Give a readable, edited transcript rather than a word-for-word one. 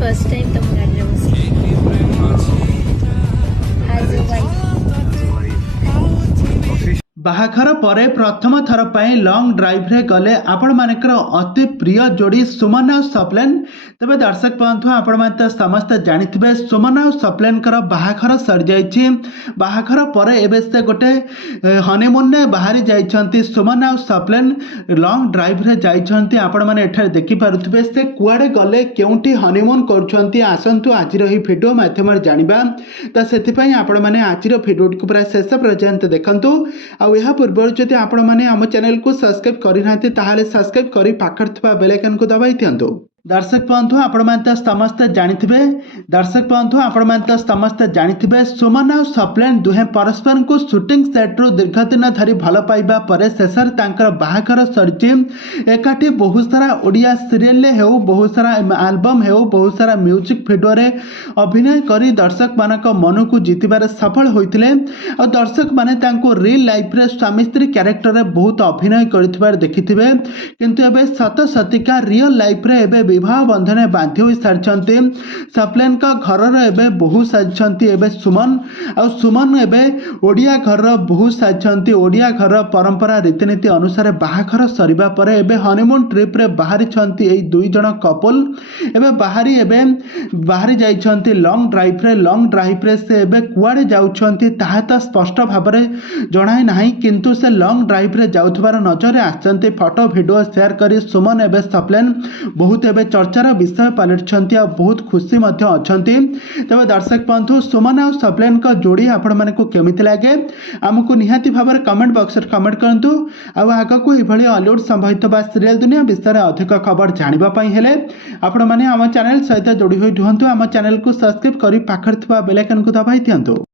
First time तुम गाड़ी में बसी एज अ वाइफ बाहाघर परे प्रथम थर पर लंग ड्राइव रे गले आपण मानकर अति प्रिय जोड़ी सुमन और सपलेन। तेज दर्शक बंधु आपण मैंने समस्त जानिथिबे सुमन और सपलेन बाहाघर सरी जाइए। बाहाघर परे एबे से गोटे हनीमून ने बाहरी जाइछंती सुमन और सपलेन लंग ड्राइव रे जाइछंती। आपण माने एठारे देखि पारुथिबे से कुआडे गले केउंटी हनीमून करूछंती। आसंतु आजिर ही वीडियो माध्यम जानिबा त सेथिपई आपण माने आजिर वीडियो को पूरा शेष पर्यंत देखंतु। आ पूर्व जदि आपण मैंने आम चैनल को सब्सक्राइब करना ताहले सब्सक्राइब कर पाखर थिबा बेल आइकन को दबाई दियंतु। दर्शक बंधु आपण मैंने समस्त जानिथिबे सुमन और सपलेन दुहे परस्पर को शूटिंग सेट रु दीर्घ दिन धरी भल पाइबा परे शेषर तांकर बाहाघर सरिछि। एकाठी बहुत सारा ओडिया सीरियल हे बहुत सारा एल्बम हे बहुत सारा म्यूजिक वीडियो रे अभिनय करी दर्शक मानक मन को जीतबार सफल होइतिले। और दर्शक माने तांको रियल लाइफ रे स्वामी स्त्री कैरेक्टर रे बहुत अभिनय करिथिबार देखिथिबे। किंतु एबे सत सतिका रियल लाइफ रे एबे विवाह बंधन बांधी हो सारी सपलेन का घर एबे बहु साजिशंती एबे सुमन और सुमन एबे ओडिया घर बहु साजिशंती। ओडिया घर परंपरा रीतिनीति अनुसार बाहाघर सरिबा परे एबे हनीमून ट्रिप रे बाहरी छंती एई दुई जण कपल एबे बाहरी जाइछंती लंग ड्राइव रे से एबे कुआडे जाउछंती ताहा त स्पष्ट भाबरे जणाई नाही। किंतु से लंग ड्राइव रे जाउथबार नजर आछंती। फोटो वीडियो शेयर करी सुमन एबे सपलेन बहुत एबे चर्चार विषय पलटि आ बहुत खुशी अच्छा। तेज दर्शक बंधु सुमन और सपलेन का जोड़ी आपण माने को केमिति लागे आमको निहाती भाव में कमेंट बॉक्स रे कमेंट करंतु। आग को यह हॉलीवुड संबंधित बा सीरियल दुनिया विषय में अधिक खबर जानापी हेले आपण माने आम चैनल सहित जोड़ी होई रुहंतु। आम चैनल को सब्सक्राइब करी पाखर थिबा बेल आइकन को दबाई दियंतु।